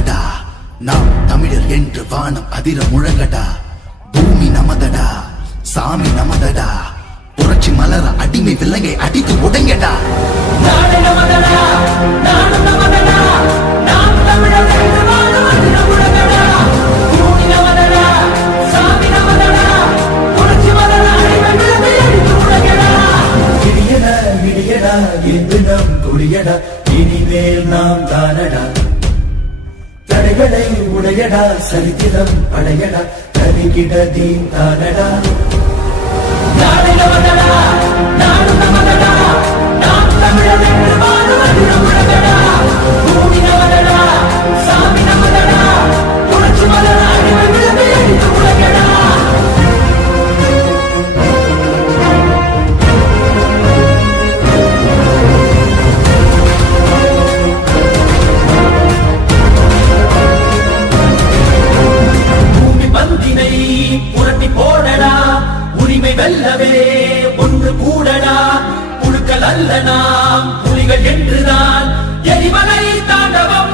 நமதடா, நாம் தமிழர் என்று வானம் அதிர முழங்கடா. பூமி நமதடா, சாமி நமதடா, புரட்சி மலர அடிமை விலங்கை அடித்து உடைங்கடா. நாடு நமதடா, நாடு நமதடா, நாம் தமிழர் என்று வானம் அதிர முழங்கடா. பூமி நமதடா, சாமி நமதடா, புரட்சி மலர அடிமை விலங்கை அடித்து உடைங்கடா. இடியடா இடியடா என்று நம் கொடியடா, இனிமேல் நாம் தானடா. தடைகளை உடையடா, சரித்திரம் படையடா, தனிக்கிட தீன் தானடா. நாடு நமதடா, நாடு நமதடா, நாம் தமிழர் என்று வானம் அதிர முழங்கடா. பூமி நமதடா, சாமி நமதடா, புரட்சி மலர அடிமை விலங்கை அடித்து உடைங்கடா. பந்தினை புரட்டி போடடா, உரிமை வெல்லவே ஒன்று கூடடா. புழுக்கள் அல்ல நாம் புலிகள் என்றுதான் எரிமலை தாண்டவம்